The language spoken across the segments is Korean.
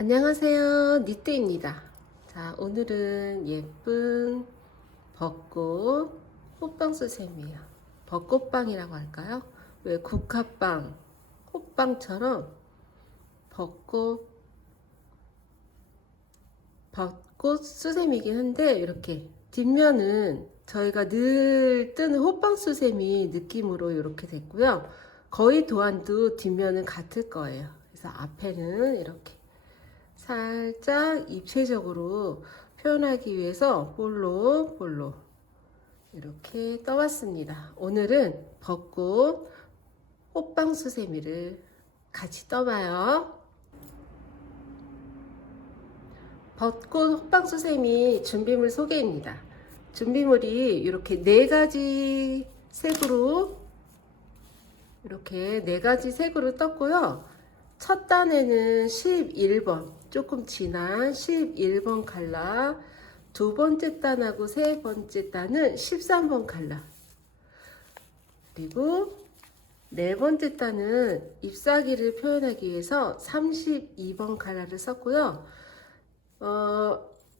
안녕하세요, 니트입니다. 자, 오늘은 예쁜 벚꽃 호빵 수세미예요. 벚꽃빵이라고 할까요? 왜 국화빵, 호빵처럼 벚꽃 벚꽃 수세미이긴 한데, 이렇게 뒷면은 저희가 늘 뜨는 호빵 수세미 느낌으로 이렇게 됐고요. 거의 도안도 뒷면은 같을 거예요. 그래서 앞에는 이렇게 살짝 입체적으로 표현하기 위해서 볼록 이렇게 떠봤습니다. 오늘은 벚꽃 호빵 수세미를 같이 떠봐요. 벚꽃 호빵 수세미 준비물 소개입니다. 준비물이 이렇게 네 가지 색으로 떴고요. 첫 단에는 11번, 조금 진한 11번 컬러, 두 번째 단하고 세 번째 단은 13번 컬러, 그리고 네 번째 단은 잎사귀를 표현하기 위해서 32번 컬러를 썼고요.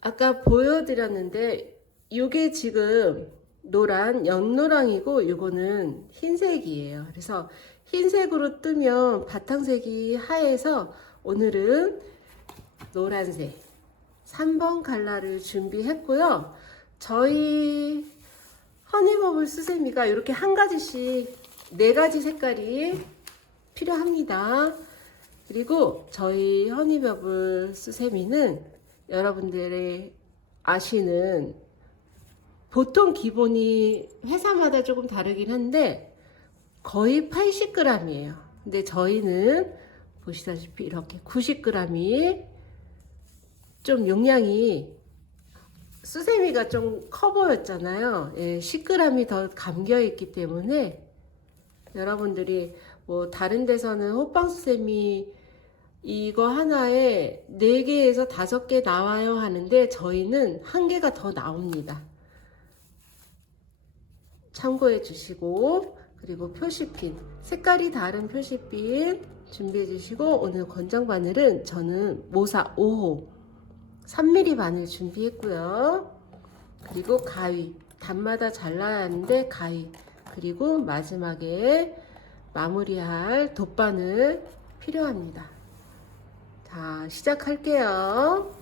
아까 보여드렸는데 이게 지금 노란 연노랑이고 이거는 흰색이에요. 그래서 흰색으로 뜨면 바탕색이 하얘서 오늘은 노란색 3번 컬러를 준비했고요. 저희 허니버블 수세미가 이렇게 한 가지씩 네 가지 색깔이 필요합니다. 그리고 저희 허니버블 수세미는 여러분들이 아시는 보통 기본이 회사마다 조금 다르긴 한데 거의 80g이에요. 근데 저희는 보시다시피 이렇게 90g이 좀 용량이 수세미가 좀 커 보였잖아요. 10g이 더 감겨 있기 때문에 여러분들이 뭐 다른 데서는 호빵 수세미 이거 하나에 4개에서 5개 나와요 하는데 저희는 1개가 더 나옵니다. 참고해 주시고, 그리고 표시핀 색깔이 다른 표시핀 준비해 주시고, 오늘 권장 바늘은 저는 모사 5호 3mm 바늘 준비했고요. 그리고 가위, 단마다 잘라야 하는데 가위, 그리고 마지막에 마무리할 돗바늘 필요합니다. 자, 시작할게요.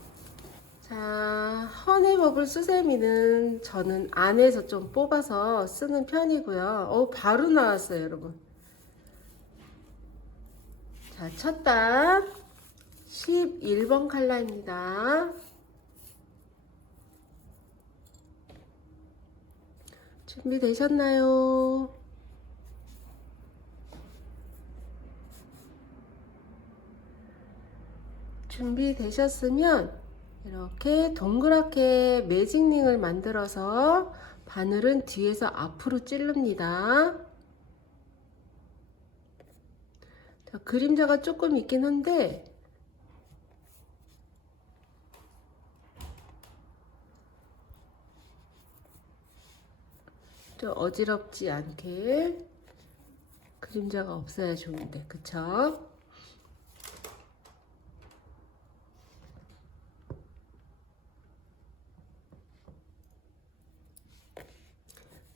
자, 허니버블 수세미는 저는 안에서 좀 뽑아서 쓰는 편이고요. 바로 나왔어요, 여러분. 자, 첫 단 11번 컬러입니다. 준비되셨나요? 준비되셨으면 이렇게 동그랗게 매직링을 만들어서 바늘은 뒤에서 앞으로 찌릅니다. 자, 그림자가 조금 있긴 한데 좀 어지럽지 않게 그림자가 없어야 좋은데, 그쵸?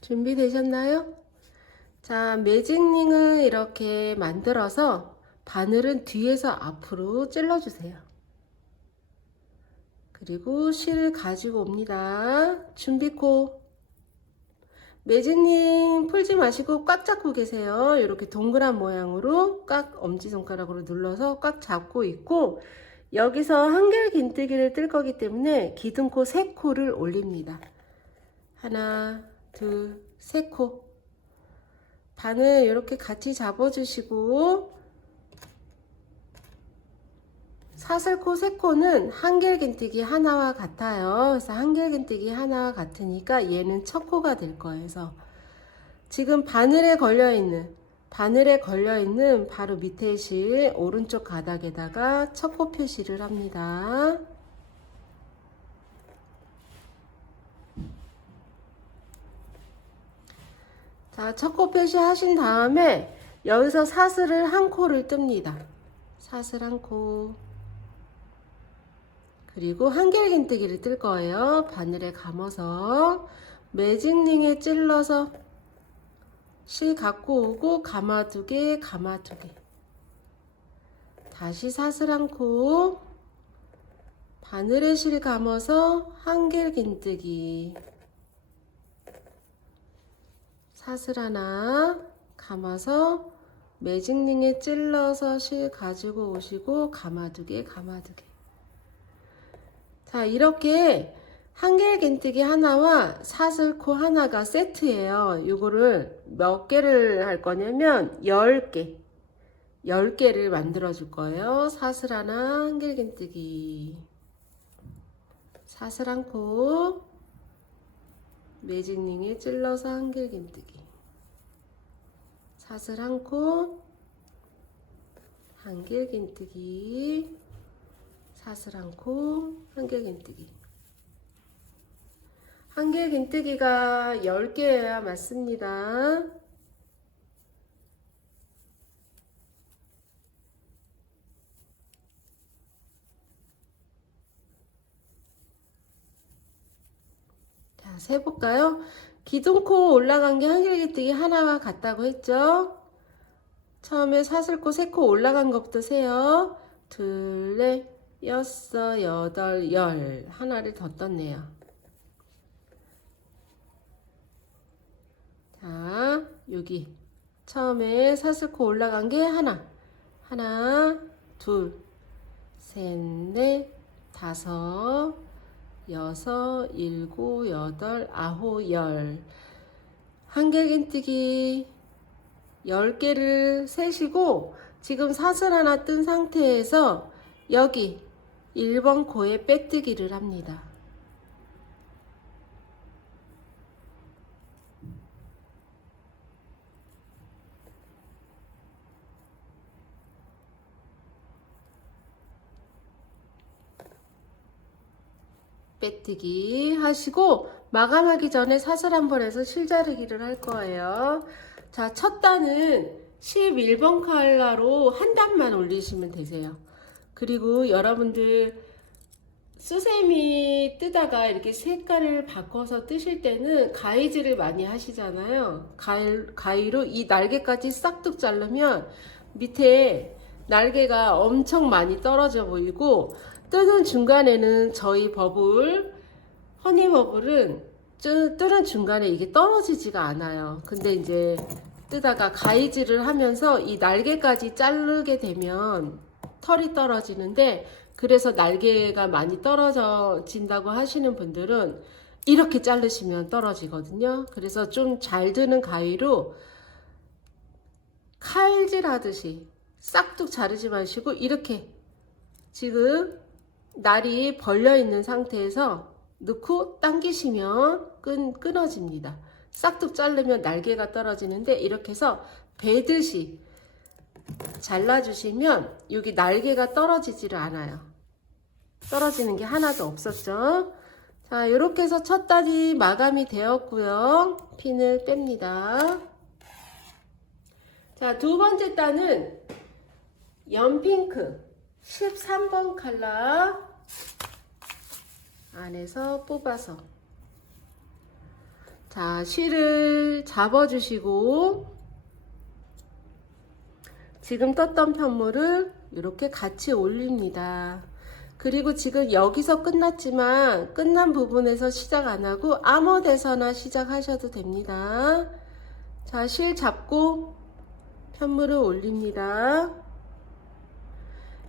준비되셨나요? 자, 매직링을 이렇게 만들어서 바늘은 뒤에서 앞으로 찔러주세요. 그리고 실을 가지고 옵니다. 준비코. 매직링 풀지 마시고 꽉 잡고 계세요. 이렇게 동그란 모양으로 꽉 엄지손가락으로 눌러서 꽉 잡고 있고, 여기서 한결긴뜨기를 뜰 거기 때문에 기둥코 3코를 올립니다. 하나, 둘, 3코. 바늘 이렇게 같이 잡아주시고, 사슬코 3코는 한길긴뜨기 하나와 같아요. 그래서 한길긴뜨기 하나와 같으니까 얘는 첫 코가 될 거예요. 그래서 지금 바늘에 걸려있는 바로 밑에 실 오른쪽 가닥에다가 첫 코 표시를 합니다. 자, 첫 코 표시 하신 다음에 여기서 사슬을 한 코를 뜹니다. 사슬 한 코. 그리고 한길긴뜨기를 뜰 거예요. 바늘에 감아서 매직링에 찔러서 실 갖고 오고 감아두개 감아두개, 다시 사슬 않고 바늘에 실 감아서 한길긴뜨기, 사슬 하나 감아서 매직링에 찔러서 실 가지고 오시고 감아두개 감아두개. 자, 이렇게 한길긴뜨기 하나와 사슬코 하나가 세트예요. 이거를 몇 개를 할 거냐면 10개를 만들어 줄 거예요. 사슬 하나, 한길긴뜨기, 사슬 않고 매직링에 찔러서 한길긴뜨기, 사슬 않고 한길긴뜨기, 사슬 않고 한길긴뜨기. 한길긴뜨기가 10개여야 맞습니다. 자, 세볼까요? 기둥코 올라간 게 한길긴뜨기 하나와 같다고 했죠? 처음에 사슬코 3코 올라간 것부터 세요. 둘, 넷, 여섯, 여덟, 열. 하나를 더 떴네요. 자, 여기 처음에 사슬코 올라간 게 하나, 둘, 셋, 넷, 다섯, 여섯, 일곱, 여덟, 아홉, 열. 한길긴뜨기 10개를 세시고 지금 사슬 하나 뜬 상태에서 여기 1번 코에 빼뜨기를 합니다. 빼뜨기 하시고 마감하기 전에 사슬 한 번 해서 실자르기를 할 거예요. 자, 첫 단은 11번 칼라로 한 단만 올리시면 되세요. 그리고 여러분들 수세미 뜨다가 이렇게 색깔을 바꿔서 뜨실 때는 가위질을 많이 하시잖아요. 가위로 이 날개까지 싹둑 자르면 밑에 날개가 엄청 많이 떨어져 보이고, 뜨는 중간에는 저희 버블, 허니 버블은 뜨는 중간에 이게 떨어지지가 않아요. 근데 이제 뜨다가 가위질을 하면서 이 날개까지 자르게 되면 털이 떨어지는데, 그래서 날개가 많이 떨어진다고 하시는 분들은 이렇게 자르시면 떨어지거든요. 그래서 좀 잘 드는 가위로 칼질 하듯이 싹둑 자르지 마시고 이렇게 지금 날이 벌려 있는 상태에서 넣고 당기시면 끊어집니다. 싹둑 자르면 날개가 떨어지는데 이렇게 해서 베듯이 잘라주시면 여기 날개가 떨어지지를 않아요. 떨어지는 게 하나도 없었죠. 자, 이렇게 해서 첫 단이 마감이 되었고요. 핀을 뺍니다. 자, 두 번째 단은 연핑크 13번 칼라 안에서 뽑아서, 자, 실을 잡아주시고 지금 떴던 편물을 이렇게 같이 올립니다. 그리고 지금 여기서 끝났지만 끝난 부분에서 시작 안 하고 아무 데서나 시작하셔도 됩니다. 자, 실 잡고 편물을 올립니다.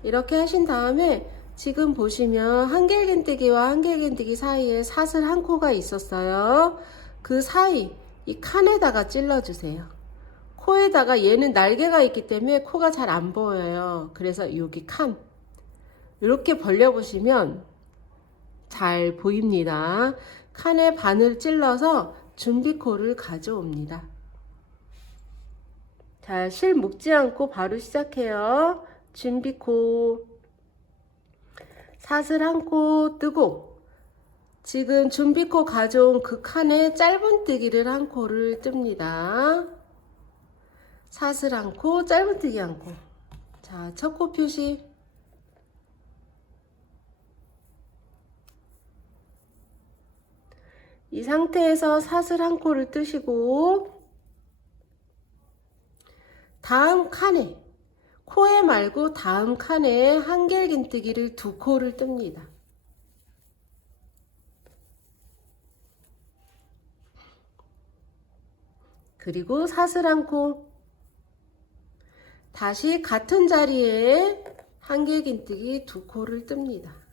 이렇게 하신 다음에 지금 보시면 한길긴뜨기와 한길긴뜨기 사이에 사슬 한 코가 있었어요. 그 사이 이 칸에다가 찔러주세요. 코에다가 얘는 날개가 있기 때문에 코가 잘 안 보여요. 그래서 여기 칸 이렇게 벌려보시면 잘 보입니다. 칸에 바늘 찔러서 준비코를 가져옵니다. 자, 실 묶지 않고 바로 시작해요. 준비코 사슬 한 코 뜨고 지금 준비코 가져온 그 칸에 짧은뜨기를 한 코를 뜹니다. 사슬 한 코, 짧은뜨기 한 코. 자, 첫 코 표시. 이 상태에서 사슬 한 코를 뜨시고 다음 칸에 코에 말고 다음 칸에 한길긴뜨기를 2코를 뜹니다. 그리고 사슬 한 코, 다시 같은 자리에 한길긴뜨기 2코를 뜹니다.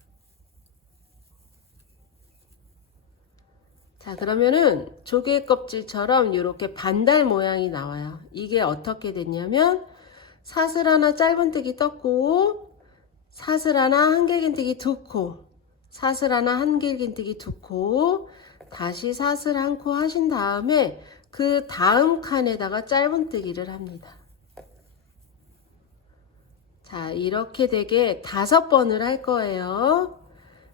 자, 그러면은 조개 껍질처럼 이렇게 반달 모양이 나와요. 이게 어떻게 됐냐면 사슬 하나 짧은뜨기 떴고 사슬 하나 한길긴뜨기 2코, 사슬 하나 한길긴뜨기 2코, 다시 사슬 한 코 하신 다음에 그 다음 칸에다가 짧은뜨기를 합니다. 자, 이렇게 되게 5번을 할 거예요.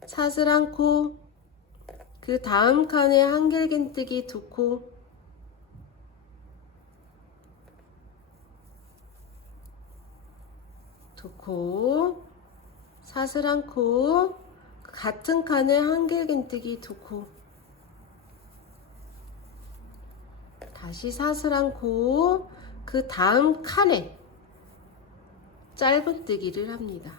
사슬 한 코, 그 다음 칸에 한길긴뜨기 2코, 사슬 한 코, 같은 칸에 한길긴뜨기 2코, 다시 사슬 한 코, 그 다음 칸에 짧은뜨기를 합니다.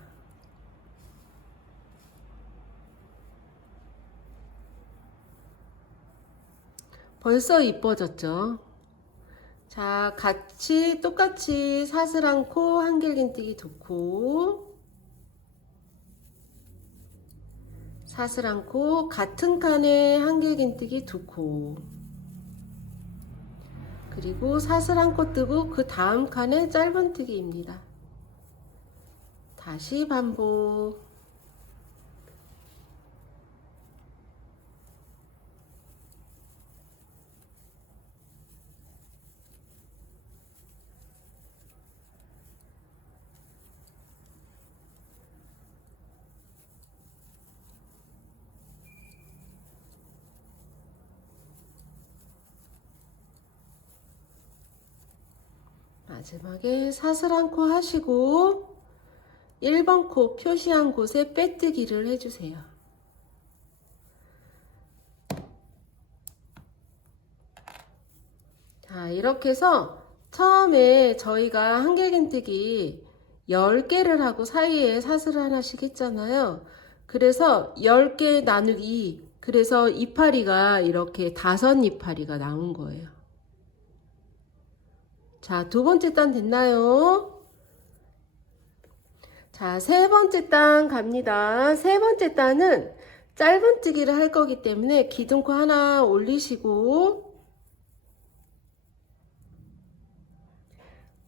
벌써 이뻐졌죠? 자, 똑같이 사슬 한 코, 한길긴뜨기 2코, 사슬 한 코, 같은 칸에 한길긴뜨기 2코, 그리고 사슬 한 코 뜨고 그 다음 칸에 짧은뜨기입니다. 다시 반복. 마지막에 사슬 한 코 하시고 1번 코 표시한 곳에 빼뜨기를 해주세요. 자, 이렇게 해서 처음에 저희가 한길긴뜨기 10개를 하고 사이에 사슬을 하나씩 했잖아요. 그래서 10개 나누기, 그래서 이파리가 이렇게 5이파리가 나온 거예요. 자, 2번째 단 됐나요? 자, 3번째 단 갑니다. 3번째 단은 짧은뜨기를 할 거기 때문에 기둥코 하나 올리시고,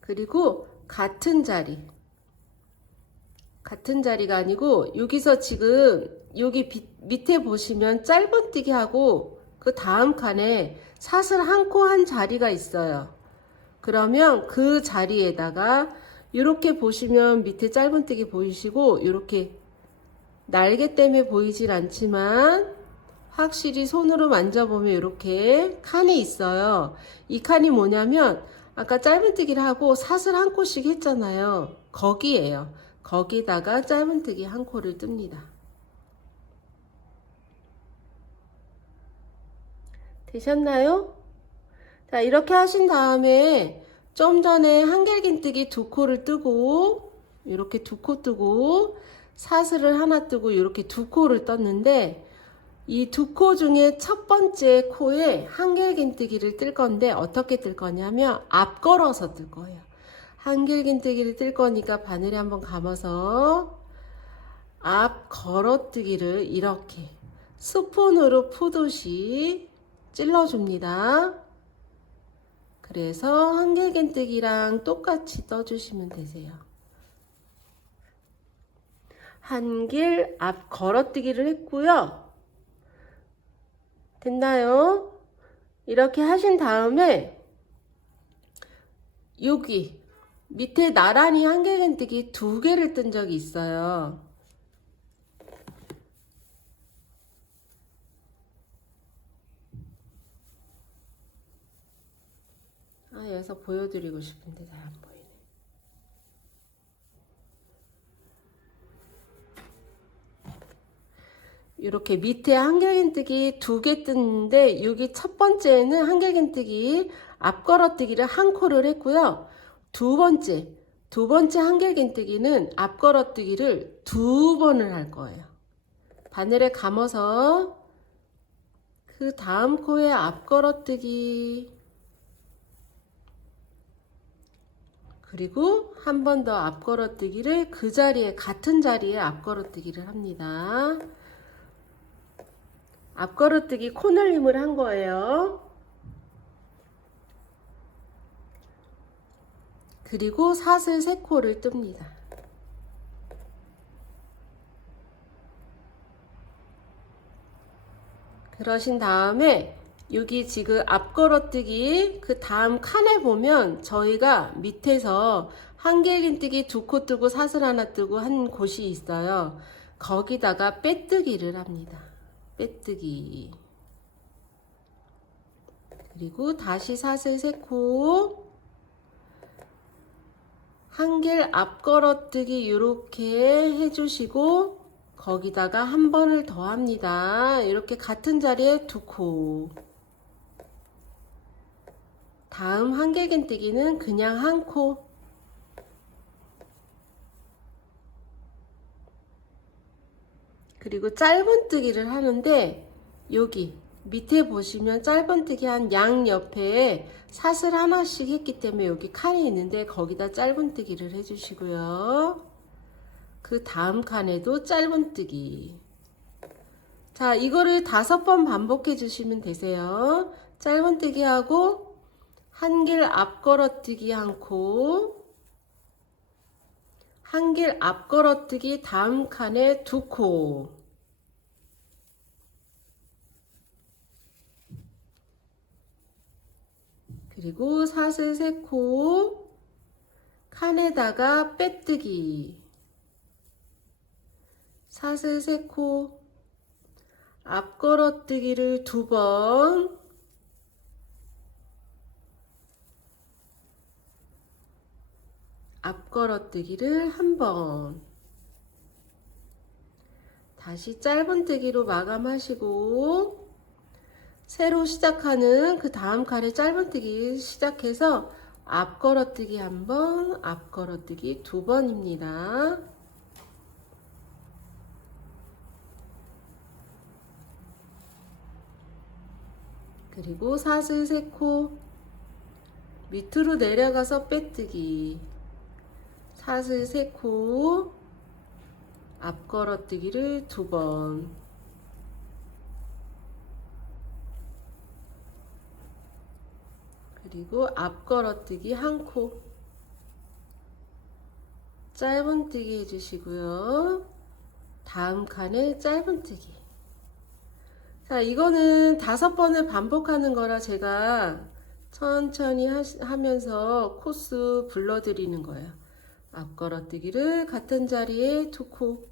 그리고 같은 자리가 아니고 여기서 지금 여기 밑에 보시면 짧은뜨기 하고 그 다음 칸에 사슬 한 코 한 자리가 있어요. 그러면 그 자리에다가 이렇게 보시면 밑에 짧은뜨기 보이시고 이렇게 날개 때문에 보이질 않지만 확실히 손으로 만져보면 이렇게 칸이 있어요. 이 칸이 뭐냐면 아까 짧은뜨기를 하고 사슬 한 코씩 했잖아요. 거기에요. 거기다가 짧은뜨기 한 코를 뜹니다. 되셨나요? 자, 이렇게 하신 다음에 좀 전에 한길긴뜨기 2코를 뜨고 이렇게 2코 뜨고 사슬을 하나 뜨고 이렇게 2코를 떴는데 이 2코 중에 첫 번째 코에 한길긴뜨기를 뜰 건데 어떻게 뜰 거냐면 앞 걸어서 뜰 거예요. 한길긴뜨기를 뜰 거니까 바늘에 한번 감아서 앞 걸어뜨기를 이렇게 스푼으로 푸듯이 찔러줍니다. 그래서 한길긴뜨기랑 똑같이 떠주시면 되세요. 한길 앞 걸어뜨기를 했고요. 됐나요? 이렇게 하신 다음에 여기 밑에 나란히 한길긴뜨기 2개를 뜬 적이 있어요. 여기서 보여드리고 싶은데 잘 안 보이네. 이렇게 밑에 한길긴뜨기 2개 뜯는데 여기 첫 번째는 한길긴뜨기 앞걸어뜨기를 한 코를 했고요. 두 번째 한길긴뜨기는 앞걸어뜨기를 2번을 할 거예요. 바늘에 감아서 그 다음 코에 앞걸어뜨기, 그리고 한 번 더 앞걸어뜨기를 그 자리에, 같은 자리에 앞걸어뜨기를 합니다. 앞걸어뜨기 코늘림을 한 거예요. 그리고 사슬 3코를 뜹니다. 그러신 다음에 여기 지금 앞걸어뜨기 그 다음 칸에 보면 저희가 밑에서 한길긴뜨기 2코 뜨고 사슬 하나 뜨고 한 곳이 있어요. 거기다가 빼뜨기를 합니다. 빼뜨기. 그리고 다시 사슬 3코, 한길 앞걸어뜨기 이렇게 해주시고 거기다가 한 번을 더 합니다. 이렇게 같은 자리에 2코. 다음 한길긴뜨기는 그냥 한 코. 그리고 짧은뜨기를 하는데 여기 밑에 보시면 짧은뜨기 한 양옆에 사슬 하나씩 했기 때문에 여기 칸이 있는데 거기다 짧은뜨기를 해주시고요. 그 다음 칸에도 짧은뜨기. 자, 이거를 5번 반복해 주시면 되세요. 짧은뜨기 하고 한길 앞걸어뜨기 한 코, 한길 앞걸어뜨기 다음 칸에 2코, 그리고 사슬 3코, 칸에다가 빼뜨기, 사슬 3코, 앞걸어뜨기를 2번, 앞걸어뜨기를 1번, 다시 짧은뜨기로 마감하시고 새로 시작하는 그 다음 칸에 짧은뜨기 시작해서 앞걸어뜨기 1번, 앞걸어뜨기 2번입니다. 그리고 사슬 3코, 밑으로 내려가서 빼뜨기, 사슬 3코, 앞걸어뜨기를 2번, 그리고 앞걸어뜨기 1코, 짧은뜨기 해주시고요. 다음 칸에 짧은뜨기. 자, 이거는 5번을 반복하는 거라 제가 천천히 하면서 코스 불러드리는 거예요. 앞걸어뜨기를 같은 자리에 2코,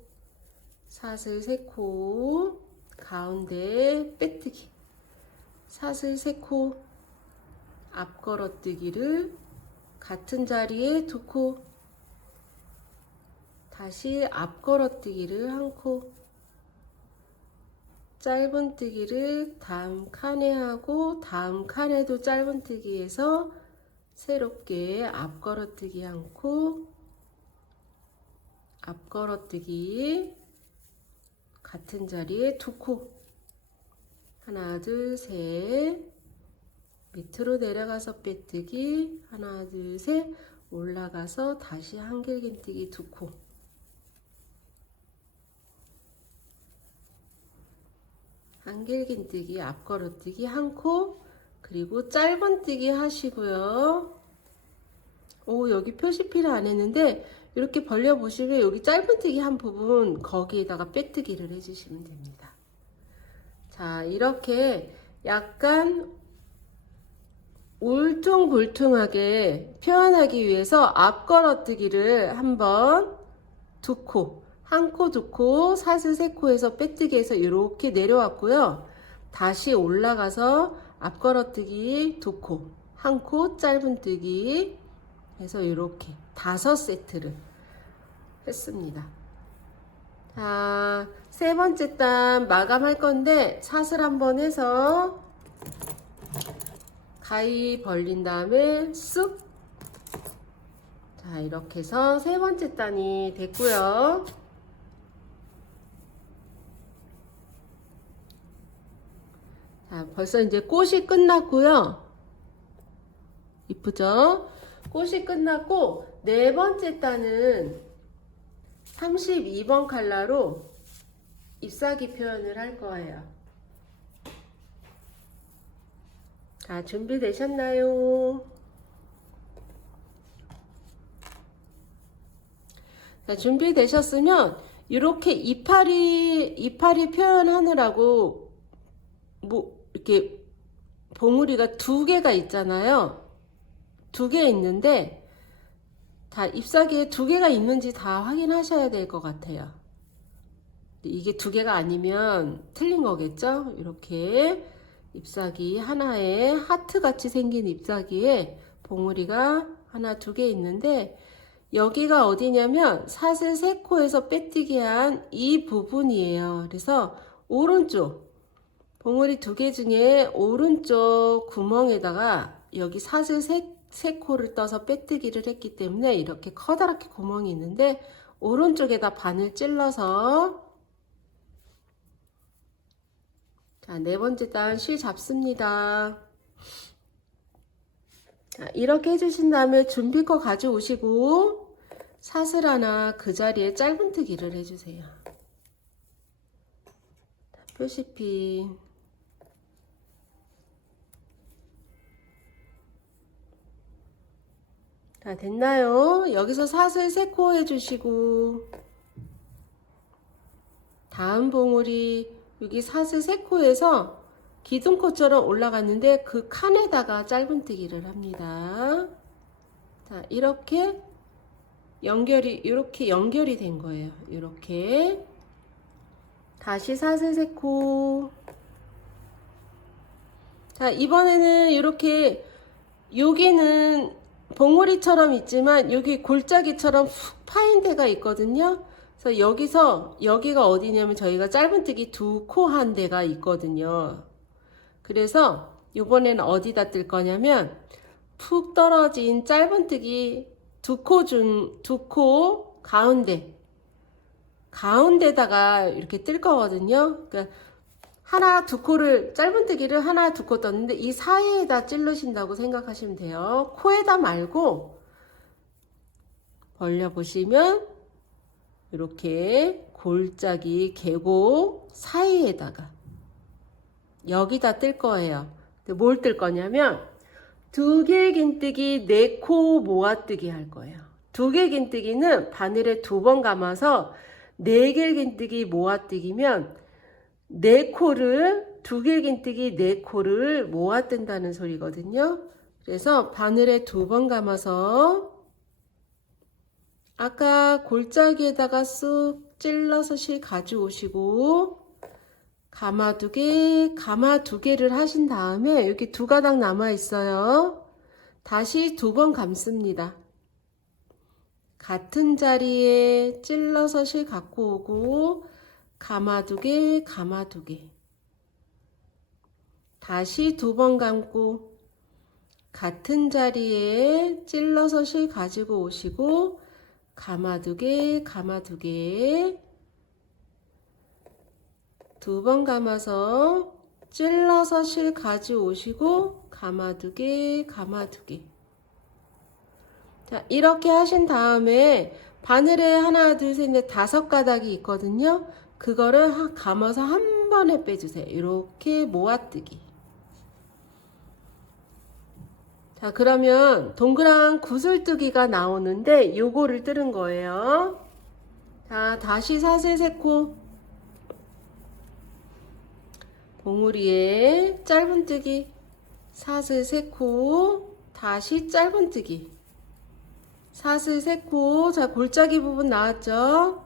사슬 3코, 가운데 빼뜨기, 사슬 3코, 앞걸어뜨기를 같은 자리에 2코, 다시 앞걸어뜨기를 1코, 짧은뜨기를 다음 칸에 하고 다음 칸에도 짧은뜨기해서 새롭게 앞걸어뜨기 1코, 앞걸어뜨기 같은 자리에 2코, 하나 둘 셋, 밑으로 내려가서 빼뜨기, 하나 둘 셋, 올라가서 다시 한길긴뜨기 2코, 한길긴뜨기 앞걸어뜨기 1코, 그리고 짧은뜨기 하시고요. 오, 여기 표시피를 안 했는데 이렇게 벌려 보시면 여기 짧은뜨기 한 부분 거기에다가 빼뜨기를 해주시면 됩니다. 자, 이렇게 약간 울퉁불퉁하게 표현하기 위해서 앞걸어뜨기를 한번 2코, 1코, 2코, 사슬 3코에서 빼뜨기해서 이렇게 내려왔고요. 다시 올라가서 앞걸어뜨기 2코, 1코, 짧은뜨기 해서 이렇게 5세트를 했습니다. 자, 세 번째 단 마감할 건데 사슬 한번 해서 가위 벌린 다음에 쑥. 자, 이렇게 해서 세 번째 단이 됐고요. 자, 벌써 이제 꽃이 끝났고요. 이쁘죠? 꽃이 끝났고 네 번째 단은 32번 컬러로 잎사귀 표현을 할 거예요. 자, 준비되셨나요? 자, 준비되셨으면 이렇게 이파리 표현하느라고 뭐 이렇게 봉우리가 두 개가 있잖아요. 두 개 있는데 다 잎사귀에 두 개가 있는지 다 확인하셔야 될 것 같아요. 이게 두 개가 아니면 틀린 거겠죠? 이렇게 잎사귀 하나에 하트 같이 생긴 잎사귀에 봉우리가 하나 두 개 있는데 여기가 어디냐면 사슬 세 코에서 빼뜨기 한 이 부분이에요. 그래서 오른쪽 봉우리 두 개 중에 오른쪽 구멍에다가 여기 사슬 세 코를 떠서 빼뜨기를 했기 때문에 이렇게 커다랗게 구멍이 있는데 오른쪽에다 바늘 찔러서 자, 네 번째 단 실 잡습니다. 자, 이렇게 해주신 다음에 준비거 가져오시고 사슬 하나 그 자리에 짧은뜨기를 해주세요. 자, 표시핀. 자, 됐나요? 여기서 사슬 세 코 해주시고 다음 봉우리 여기 사슬 세 코에서 기둥코처럼 올라갔는데 그 칸에다가 짧은뜨기를 합니다. 자, 이렇게 연결이 된 거예요. 이렇게 다시 사슬 세 코. 자, 이번에는 이렇게 여기는 봉우리처럼 있지만 여기 골짜기처럼 훅 파인 데가 있거든요. 그래서 여기가 어디냐면 저희가 짧은뜨기 두 코 한 데가 있거든요. 그래서 이번에는 어디다 뜰 거냐면 푹 떨어진 짧은뜨기 두 코 가운데다가 이렇게 뜰 거거든요. 그러니까 짧은뜨기를 하나 두 코 떴는데 이 사이에다 찌르신다고 생각하시면 돼요. 코에다 말고 벌려보시면 이렇게 골짜기 계곡 사이에다가 여기다 뜰 거예요. 뭘 뜰 거냐면 두 개 긴뜨기 네 코 모아뜨기 할 거예요. 두 개 긴뜨기는 바늘에 두 번 감아서 네 개 긴뜨기 모아뜨기면 두 개 긴뜨기 네 코를 모아뜬다는 소리거든요. 그래서 바늘에 두 번 감아서 아까 골짜기에다가 쑥 찔러서 실 가져오시고 가마 두 개를 하신 다음에 여기 두 가닥 남아 있어요. 다시 두 번 감습니다. 같은 자리에 찔러서 실 갖고 오고 가마 두 개 다시 두 번 감고 같은 자리에 찔러서 실 가지고 오시고 가마 두 개 두 번 감아서 찔러서 실 가져오시고 가마 두 개 자, 이렇게 하신 다음에 바늘에 하나 둘 셋 넷 다섯 가닥이 있거든요. 그거를 감아서 한 번에 빼주세요. 이렇게 모아뜨기. 자, 그러면 동그란 구슬뜨기가 나오는데 요거를 뜨는 거예요. 자, 다시 사슬 세 코 봉우리에 짧은뜨기 사슬 세 코 다시 짧은뜨기 사슬 세 코. 자, 골짜기 부분 나왔죠?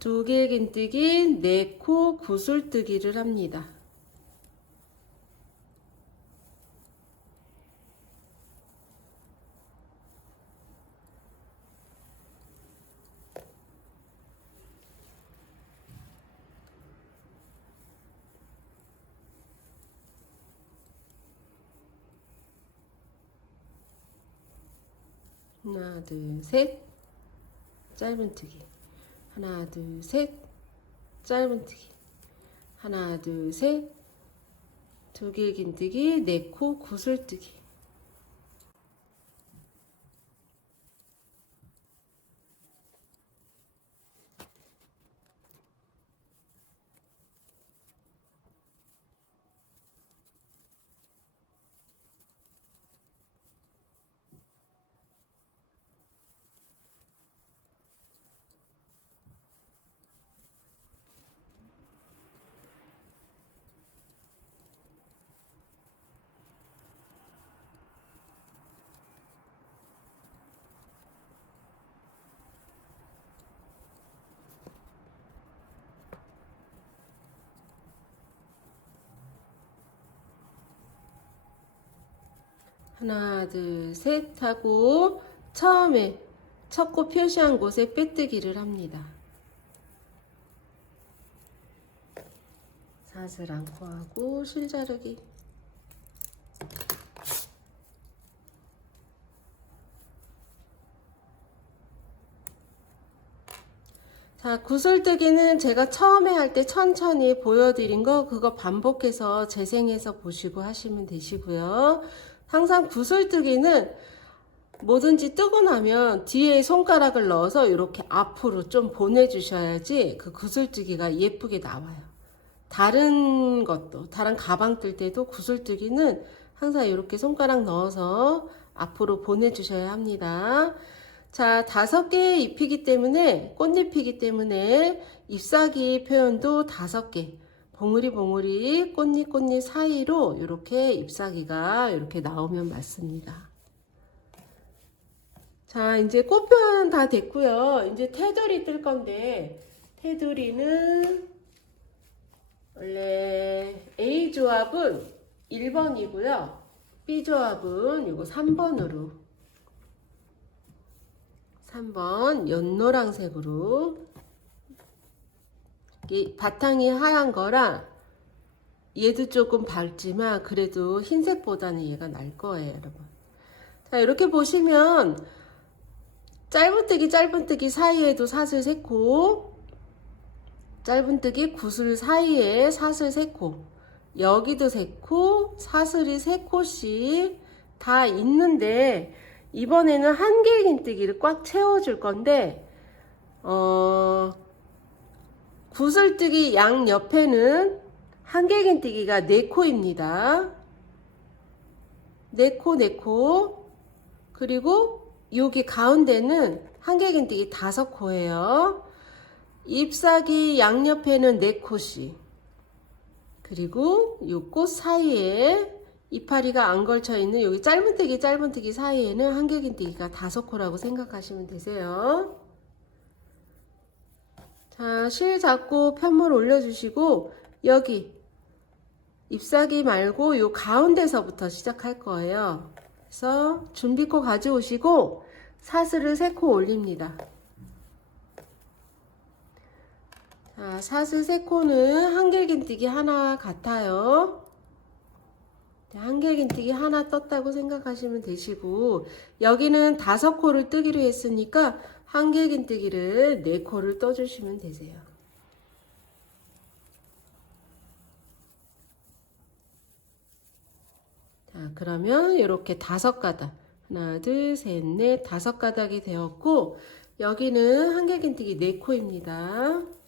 두 개 긴뜨기 네 코 구슬뜨기를 합니다. 하나, 둘, 셋. 짧은뜨기. 하나, 둘, 셋. 짧은뜨기. 하나, 둘, 셋. 두 개 긴뜨기, 네 코 구슬뜨기. 하나, 둘, 셋 하고 처음에 첫 코 표시한 곳에 빼뜨기를 합니다. 사슬 안고 하고 실자르기. 자, 구슬뜨기는 제가 처음에 할 때 천천히 보여드린 거 그거 반복해서 재생해서 보시고 하시면 되시고요. 항상 구슬뜨기는 뭐든지 뜨고 나면 뒤에 손가락을 넣어서 이렇게 앞으로 좀 보내주셔야지 그 구슬뜨기가 예쁘게 나와요. 다른 것도, 다른 가방 뜰 때도 구슬뜨기는 항상 이렇게 손가락 넣어서 앞으로 보내주셔야 합니다. 자, 5개의 잎이기 때문에, 꽃잎이기 때문에 잎사귀 표현도 5개. 봉우리 꽃잎 사이로 이렇게 잎사귀가 이렇게 나오면 맞습니다. 자, 이제 꽃 표현 다 됐고요. 이제 테두리 뜰 건데, 테두리는 원래 A 조합은 1번이고요. B 조합은 이거 3번으로 3번 연노랑색으로 바탕이 하얀 거라 얘도 조금 밝지만 그래도 흰색보다는 얘가 날 거예요, 여러분. 자, 이렇게 보시면 짧은뜨기 사이에도 사슬 3코, 짧은뜨기 구슬 사이에 사슬 3코, 여기도 3코, 사슬이 3코씩 다 있는데 이번에는 한길긴뜨기를 꽉 채워줄 건데 구슬뜨기 양 옆에는 한길긴뜨기가 4코입니다. 4코 그리고 여기 가운데는 한길긴뜨기 5코예요. 잎사귀 양옆에는 4코씩 그리고 이 꽃 사이에 이파리가 안 걸쳐 있는 여기 짧은뜨기 사이에는 한길긴뜨기가 5코라고 생각하시면 되세요. 자, 실 잡고 편물 올려주시고 여기 잎사귀 말고 요 가운데서부터 시작할 거예요. 그래서 준비코 가져오시고 사슬을 3코 올립니다. 자, 사슬 3코는 한길긴뜨기 하나 같아요. 한길긴뜨기 하나 떴다고 생각하시면 되시고 여기는 5코를 뜨기로 했으니까 한길긴뜨기를 4코를 떠주시면 되세요. 자, 그러면 이렇게 5가닥 하나, 둘, 셋, 넷, 5가닥이 되었고 여기는 한길긴뜨기 4코입니다.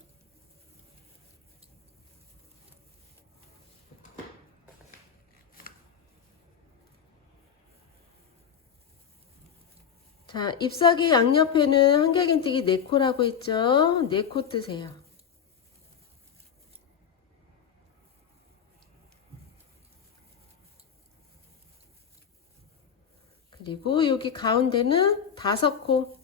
자, 잎사귀 양옆에는 한길긴뜨기 4코라고 했죠? 4코 뜨세요. 그리고 여기 가운데는 5코.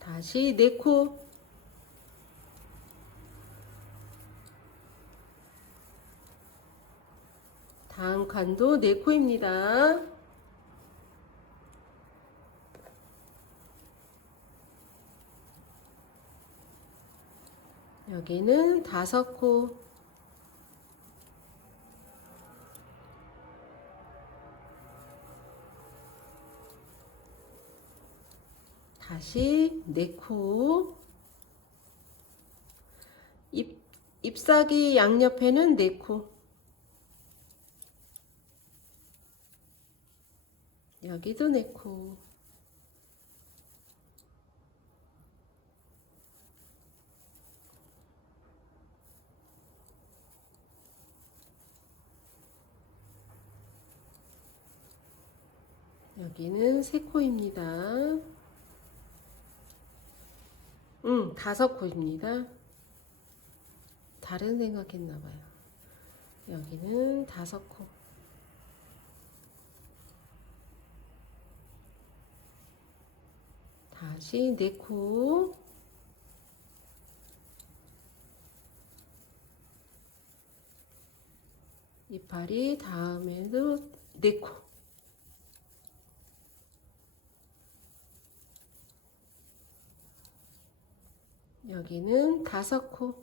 다시 4코. 다음 칸도 4코입니다. 여기는 5코, 다시 4코, 잎사귀 양옆에는 4코, 여기도 4코, 여기는 3코입니다. 5코입니다. 다른 생각했나봐요. 여기는 5코, 다시 4코, 이파리 다음에도 4코, 여기는 5코,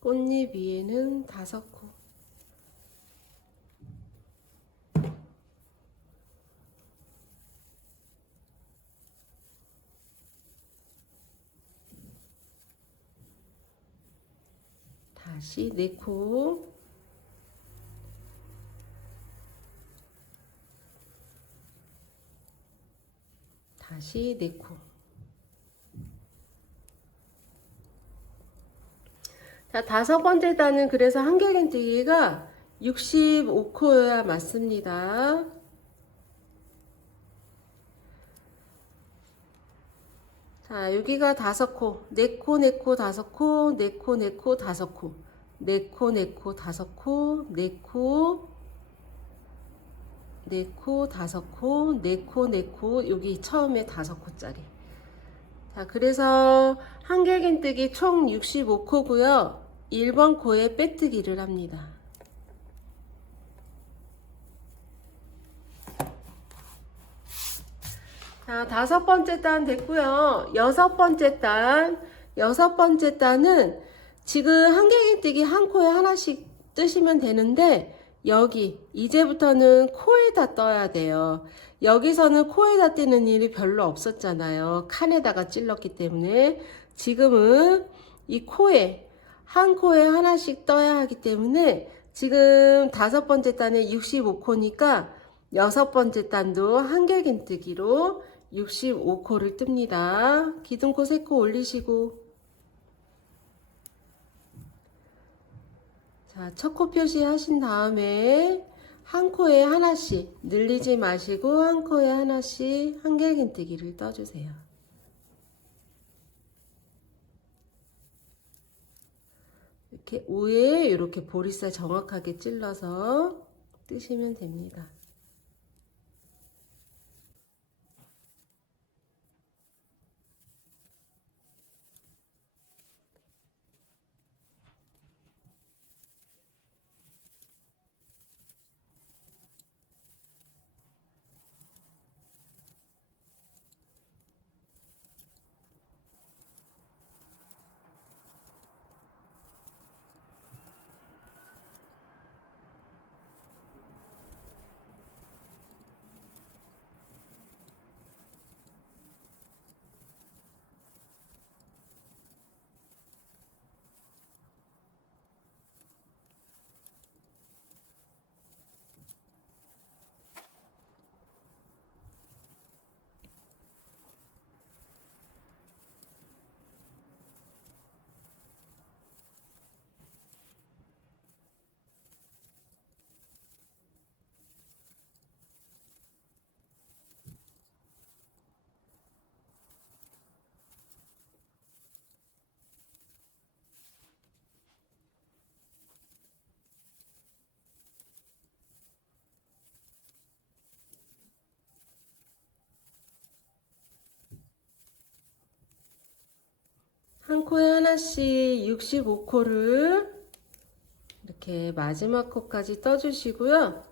꽃잎 위에는 5코, 다시 4코, 다시 4코. 자, 5번째 단은 그래서 한길긴뜨기가 65코여야 맞습니다. 자, 여기가 5코, 4코, 4코, 5코, 4코, 4코, 5코, 4코, 4코, 5코, 4코, 4코, 5코, 4코, 4코, 여기 처음에 5코짜리. 자, 그래서 한길긴뜨기 총 65코고요. 1번 코에 빼뜨기를 합니다. 자, 5번째 단 됐고요. 6번째 단. 6번째 단은 지금 한길긴뜨기 한 코에 하나씩 뜨시면 되는데 여기 이제부터는 코에다 떠야 돼요. 여기서는 코에다 뜨는 일이 별로 없었잖아요. 칸에다가 찔렀기 때문에 지금은 이 코에 한 코에 하나씩 떠야 하기 때문에 지금 5번째 단에 65코니까 6번째 단도 한길긴뜨기로 65코를 뜹니다. 기둥코 3코 올리시고, 자, 첫 코 표시 하신 다음에 한 코에 하나씩 늘리지 마시고 한 코에 하나씩 한길긴뜨기를 떠주세요. 이렇게 오에 이렇게 보리살 정확하게 찔러서 뜨시면 됩니다. 한 코에 하나씩 65코를 이렇게 마지막 코까지 떠주시고요.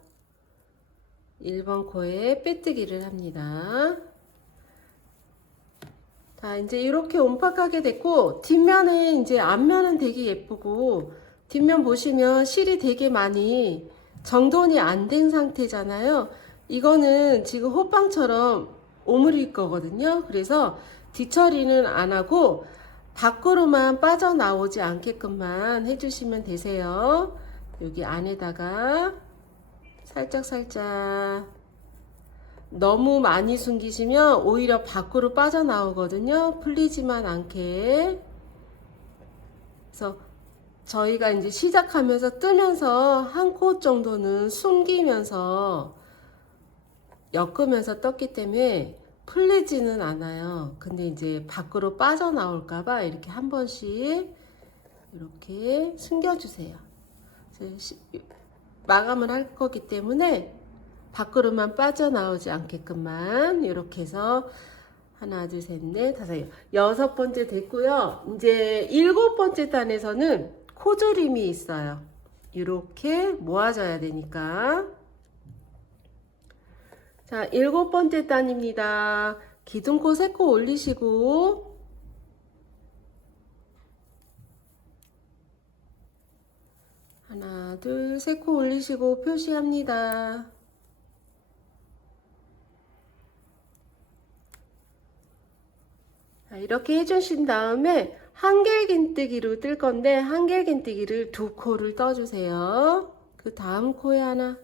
1번 코에 빼뜨기를 합니다. 자, 이제 이렇게 온팍하게 됐고, 뒷면에 이제 앞면은 되게 예쁘고, 뒷면 보시면 실이 되게 많이 정돈이 안 된 상태잖아요. 이거는 지금 호빵처럼 오므릴 거거든요. 그래서 뒤처리는 안 하고, 밖으로만 빠져나오지 않게끔만 해주시면 되세요. 여기 안에다가 살짝 너무 많이 숨기시면 오히려 밖으로 빠져나오거든요. 풀리지만 않게. 그래서 저희가 이제 시작하면서 뜨면서 한 코 정도는 숨기면서 엮으면서 떴기 때문에 풀리지는 않아요. 근데 이제 밖으로 빠져나올까봐 이렇게 한 번씩 이렇게 숨겨주세요. 마감을 할 거기 때문에 밖으로만 빠져나오지 않게끔만 이렇게 해서 하나, 둘, 셋, 넷, 다섯, 여섯 번째 됐고요. 이제 일곱 번째 단에서는 코조림이 있어요. 이렇게 모아줘야 되니까. 자, 일곱 번째 단입니다. 기둥코 세 코 올리시고 하나, 둘, 세 코 올리시고 표시합니다. 자, 이렇게 해주신 다음에 한길긴뜨기로 뜰 건데 한길긴뜨기를 두 코를 떠주세요. 그 다음 코에 하나,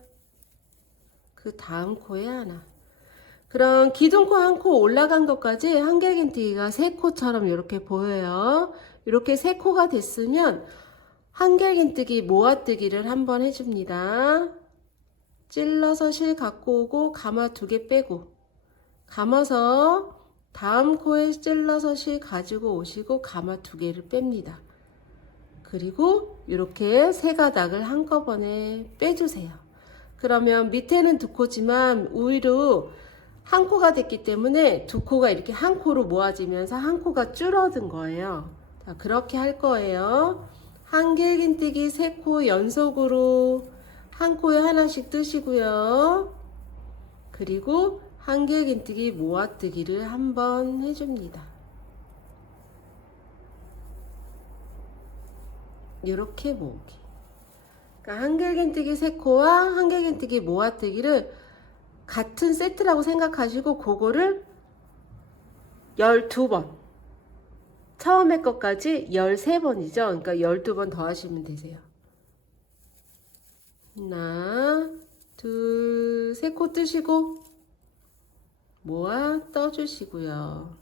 그 다음 코에 하나. 그럼 기둥코 한 코 올라간 것까지 한길긴뜨기가 세 코처럼 이렇게 보여요. 이렇게 세 코가 됐으면 한길긴뜨기 모아뜨기를 한번 해줍니다. 찔러서 실 갖고 오고 가마 두 개 빼고 감아서 다음 코에 찔러서 실 가지고 오시고 가마 두 개를 뺍니다. 그리고 이렇게 세 가닥을 한꺼번에 빼주세요. 그러면 밑에는 두 코지만 위로 한 코가 됐기 때문에 두 코가 이렇게 한 코로 모아지면서 한 코가 줄어든 거예요. 자, 그렇게 할 거예요. 한길긴뜨기 세 코 연속으로 한 코에 하나씩 뜨시고요. 그리고 한길긴뜨기 모아뜨기를 한번 해줍니다. 이렇게 모으기. 그러니까 한길긴뜨기 세 코와 한길긴뜨기 모아뜨기를 같은 세트라고 생각하시고 그거를 12번. 처음에 것까지 13번이죠. 그러니까 12번 더 하시면 되세요. 하나, 둘, 세 코 뜨시고 모아 떠주시고요.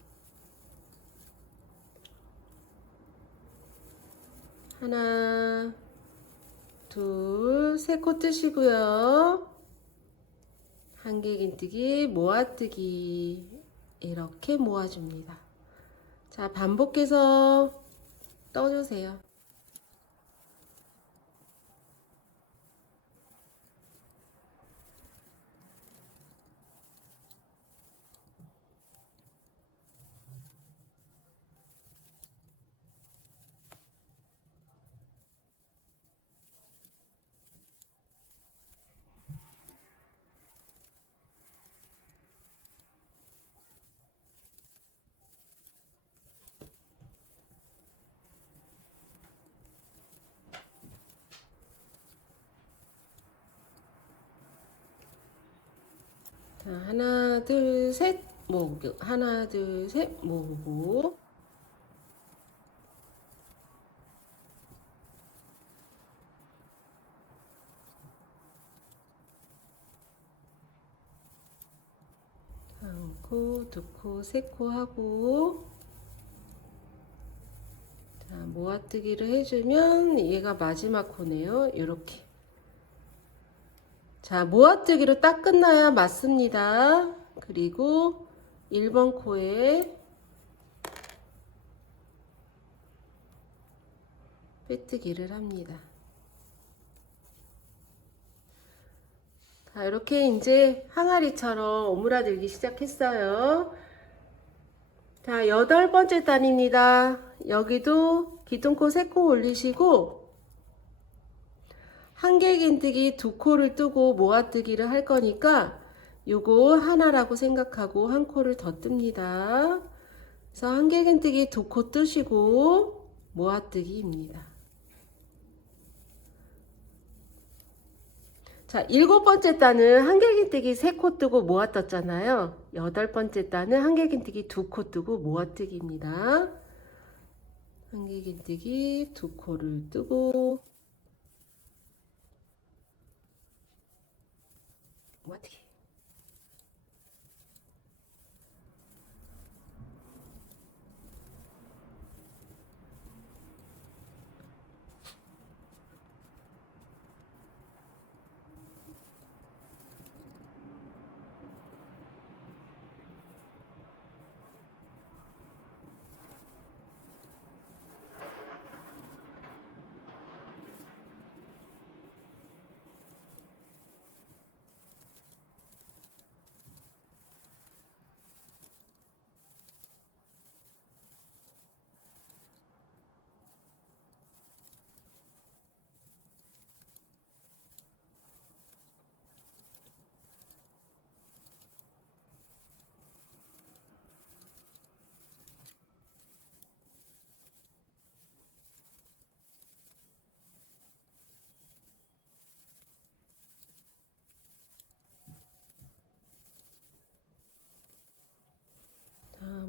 하나, 둘, 세 코 뜨시고요. 한길긴뜨기, 모아뜨기 이렇게 모아줍니다. 자, 반복해서 떠주세요. 자, 하나, 둘, 셋 모으고 하나, 둘, 셋 모으고 한 코, 두 코, 세 코 하고 자, 모아뜨기를 해주면 얘가 마지막 코네요. 이렇게 자, 모아뜨기로 딱 끝나야 맞습니다. 그리고 1번 코에 빼뜨기를 합니다. 자, 이렇게 이제 항아리처럼 오므라들기 시작했어요. 자, 8번째 단입니다. 여기도 기둥코 3코 올리시고 한길긴뜨기 2코를 뜨고 모아뜨기를 할 거니까 요거 하나라고 생각하고 한 코를 더 뜹니다. 그래서 한길긴뜨기 2코 뜨시고 모아뜨기입니다. 자, 7번째 단은 한길긴뜨기 3코 뜨고 모아 떴잖아요. 8번째 단은 한길긴뜨기 2코 뜨고 모아 뜨기입니다. 한길긴뜨기 2코를 뜨고 모아 뜨기.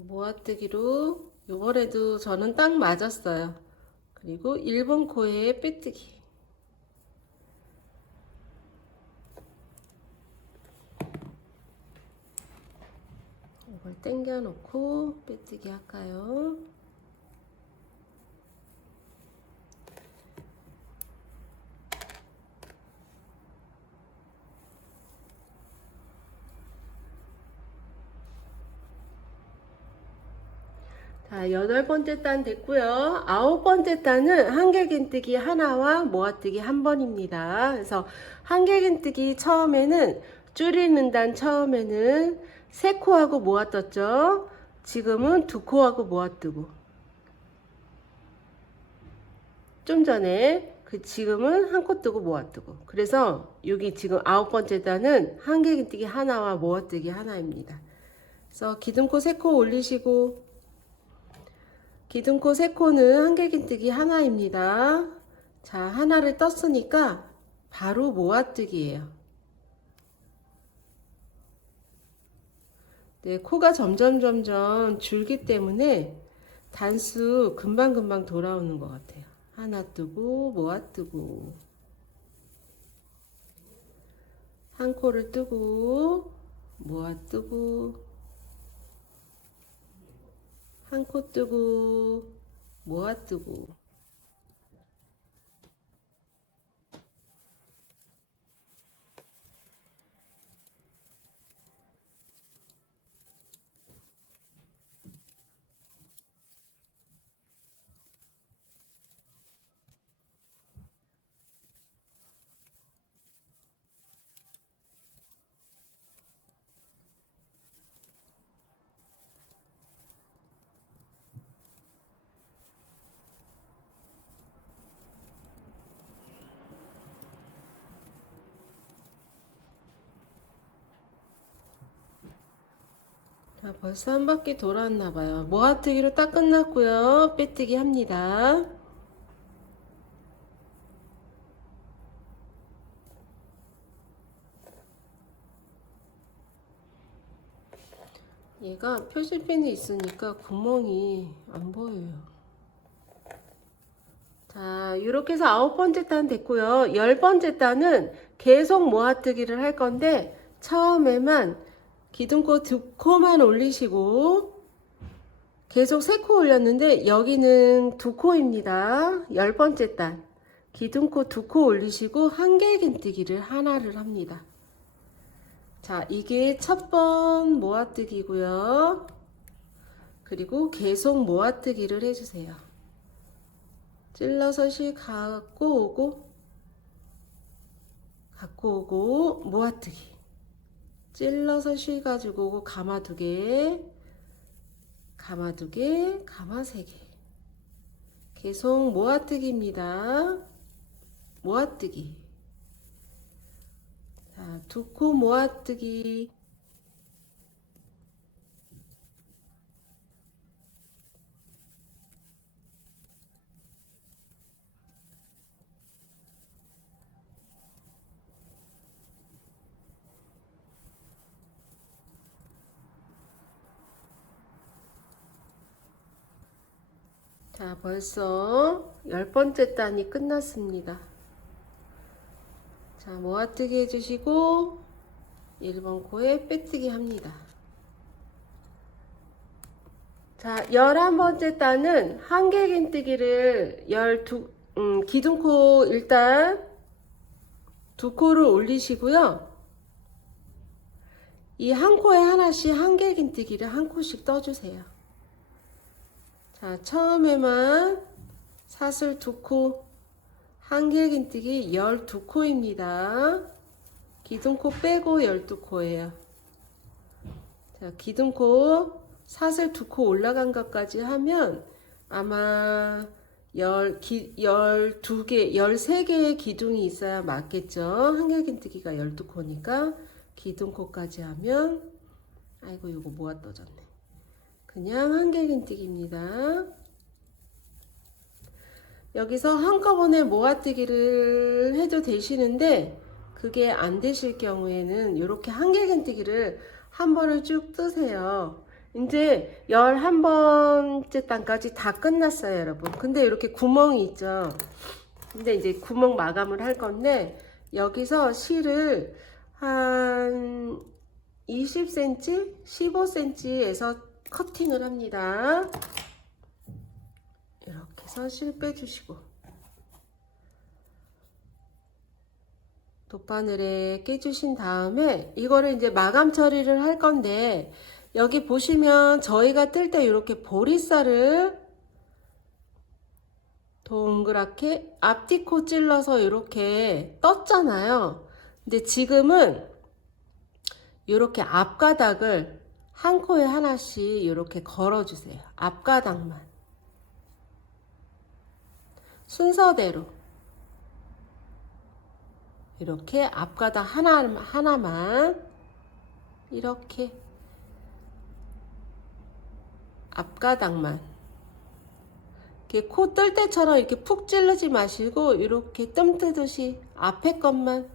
모아뜨기로 요번에도 저는 딱 맞았어요. 그리고 1번 코에 빼뜨기. 이걸 당겨 놓고 빼뜨기 할까요? 자, 8번째 단 됐고요. 9번째 단은 한길긴뜨기 하나와 모아뜨기 한 번입니다. 그래서 한길긴뜨기 처음에는 줄이는 단 처음에는 3코하고 모아떴죠. 지금은 2코하고 모아뜨고. 좀 전에 지금은 한 코 뜨고 모아뜨고. 그래서 여기 지금 9번째 단은 한길긴뜨기 하나와 모아뜨기 하나입니다. 그래서 기둥코 3코 올리시고 기둥코 3코는 한길긴뜨기 하나입니다. 자, 하나를 떴으니까 바로 모아뜨기예요. 네, 코가 점점 줄기 때문에 단수 금방금방 돌아오는 것 같아요. 하나 뜨고 모아뜨고 한 코를 뜨고 모아뜨고 한 코 뜨고 모아뜨고 자, 벌써 한 바퀴 돌았나봐요. 모아뜨기로 딱 끝났고요. 빼뜨기 합니다. 얘가 표시핀이 있으니까 구멍이 안 보여요. 자, 이렇게 해서 9번째 단 됐고요. 10번째 단은 계속 모아뜨기를 할 건데 처음에만 기둥코 2코만 올리시고 계속 3코 올렸는데 여기는 2코입니다. 10번째 단 기둥코 2코 올리시고 한길긴뜨기를 하나를 합니다. 자, 이게 첫 번 모아뜨기고요. 그리고 계속 모아뜨기를 해주세요. 찔러서 실 갖고 오고 모아뜨기. 찔러서 실 가지고 오고 가마 2개, 가마 2개, 가마 3개. 계속 모아뜨기입니다. 모아뜨기. 자, 2코 모아뜨기. 자, 벌써 10번째 단이 끝났습니다. 자, 모아뜨기 해주시고 1번 코에 빼뜨기 합니다. 자, 11번째 단은 한길긴뜨기를 기둥코 일단 2코를 올리시고요. 이 한 코에 하나씩 한길긴뜨기를 한 코씩 떠주세요. 자, 처음에만 사슬 2코, 한길긴뜨기 12코입니다. 기둥코 빼고 12코예요. 자, 기둥코 사슬 2코 올라간 것까지 하면 아마 12개, 13개의 기둥이 있어야 맞겠죠. 한길긴뜨기가 12코니까 기둥코까지 하면, 아이고, 이거 뭐가 떠졌네. 그냥 한길긴뜨기입니다. 여기서 한꺼번에 모아뜨기를 해도 되시는데, 그게 안 되실 경우에는 이렇게 한길긴뜨기를 한 번을 쭉 뜨세요. 이제 11번째 단까지 다 끝났어요, 여러분. 근데 이렇게 구멍이 있죠. 근데 이제 구멍 마감을 할 건데, 여기서 실을 한 20cm, 15cm에서 커팅을 합니다. 이렇게 해서 실 빼주시고, 돗바늘에 깨주신 다음에 이거를 이제 마감 처리를 할 건데, 여기 보시면 저희가 뜰 때 이렇게 보리쌀을 동그랗게 앞뒤코 찔러서 이렇게 떴잖아요. 근데 지금은 이렇게 앞가닥을 한 코에 하나씩 이렇게 걸어주세요. 앞가닥만. 순서대로. 이렇게 앞가닥 하나만 이렇게 앞가닥만 이렇게 코 뜰 때처럼 이렇게 푹 찌르지 마시고 이렇게 뜸 뜨듯이 앞에 것만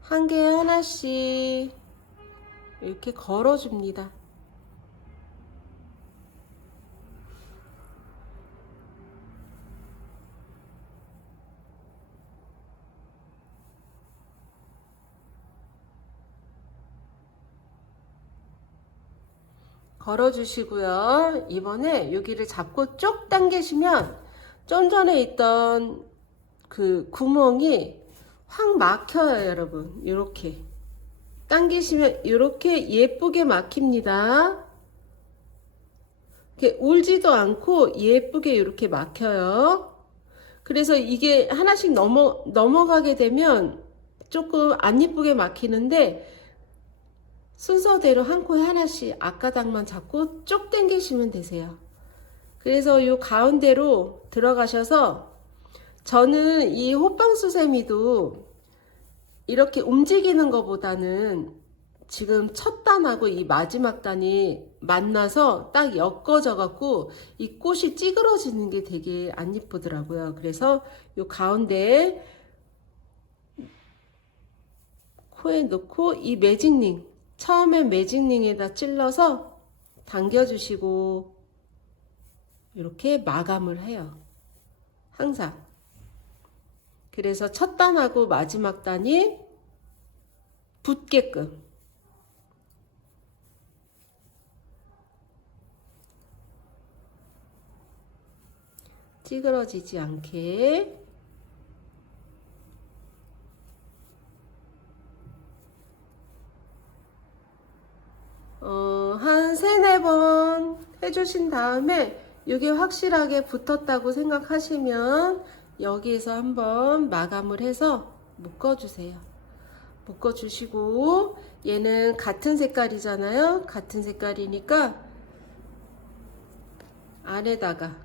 한 개에 하나씩 이렇게 걸어줍니다. 걸어주시고요. 이번에 여기를 잡고 쭉 당기시면 좀 전에 있던 그 구멍이 확 막혀요, 여러분. 이렇게 당기시면 이렇게 예쁘게 막힙니다. 이렇게 울지도 않고 예쁘게 이렇게 막혀요. 그래서 이게 하나씩 넘어가게 되면 조금 안 예쁘게 막히는데, 순서대로 한 코에 하나씩 앞가닥만 잡고 쭉 당기시면 되세요. 그래서 이 가운데로 들어가셔서, 저는 이 호빵수세미도 이렇게 움직이는 것보다는 지금 첫 단하고 이 마지막 단이 만나서 딱 엮어져 갖고 이 꽃이 찌그러지는 게 되게 안 예쁘더라고요. 그래서 이 가운데에 코에 넣고 이 매직링, 처음에 매직링에다 찔러서 당겨주시고 이렇게 마감을 해요. 항상. 그래서 첫 단하고 마지막 단이 붙게끔. 찌그러지지 않게. 한 3-4번 해주신 다음에 이게 확실하게 붙었다고 생각하시면 여기에서 한번 마감을 해서 묶어주세요. 묶어주시고, 얘는 같은 색깔이잖아요. 같은 색깔이니까 안에다가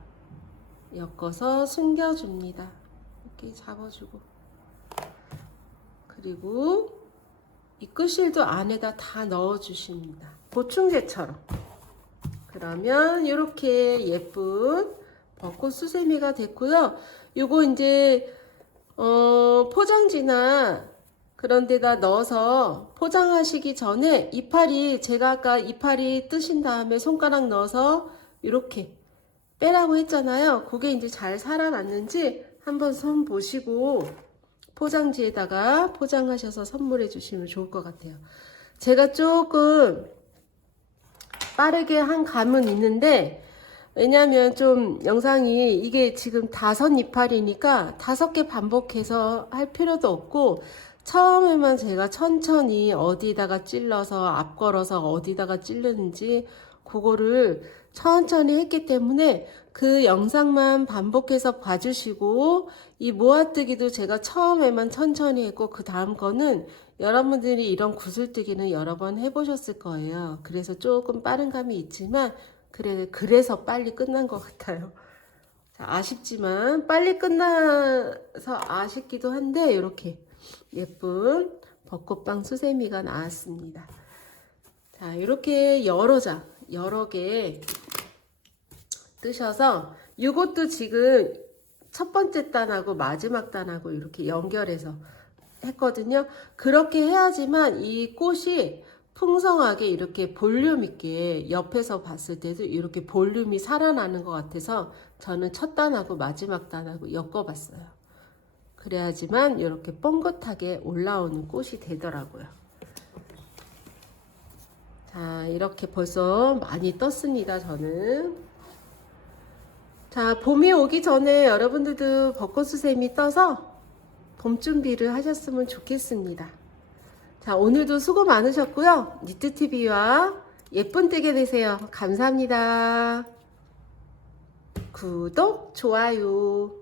엮어서 숨겨줍니다. 이렇게 잡아주고, 그리고 이 끝실도 안에다 다 넣어주십니다. 보충제처럼. 그러면 이렇게 예쁜 벚꽃 수세미가 됐고요. 요거 이제 포장지나 그런 데다 넣어서 포장하시기 전에 이파리, 제가 아까 이파리 뜨신 다음에 손가락 넣어서 이렇게 빼라고 했잖아요. 그게 이제 잘 살아났는지 한번 손 보시고 포장지에다가 포장하셔서 선물해 주시면 좋을 것 같아요. 제가 조금 빠르게 한 감은 있는데, 왜냐면 좀 영상이 이게 지금 5이파리니까 5개 반복해서 할 필요도 없고, 처음에만 제가 천천히 어디다가 찔러서 앞걸어서 어디다가 찌르는지 그거를 천천히 했기 때문에 그 영상만 반복해서 봐주시고, 이 모아뜨기도 제가 처음에만 천천히 했고 그 다음 거는 여러분들이 이런 구슬뜨기는 여러 번 해보셨을 거예요. 그래서 조금 빠른 감이 있지만 그래서 빨리 끝난 것 같아요. 자, 아쉽지만 빨리 끝나서 아쉽기도 한데 이렇게 예쁜 벚꽃빵 수세미가 나왔습니다. 자, 이렇게 여러 개 뜨셔서 이것도 지금 첫 번째 단하고 마지막 단하고 이렇게 연결해서 했거든요. 그렇게 해야지만 이 꽃이 풍성하게 이렇게 볼륨 있게 옆에서 봤을 때도 이렇게 볼륨이 살아나는 것 같아서 저는 첫 단하고 마지막 단하고 엮어봤어요. 그래야지만 이렇게 뻥긋하게 올라오는 꽃이 되더라고요. 자, 이렇게 벌써 많이 떴습니다, 저는. 자, 봄이 오기 전에 여러분들도 벚꽃수세미 떠서 봄 준비를 하셨으면 좋겠습니다. 자, 오늘도 수고 많으셨고요. 니트TV와 예쁜 뜨개 되세요. 감사합니다. 구독, 좋아요.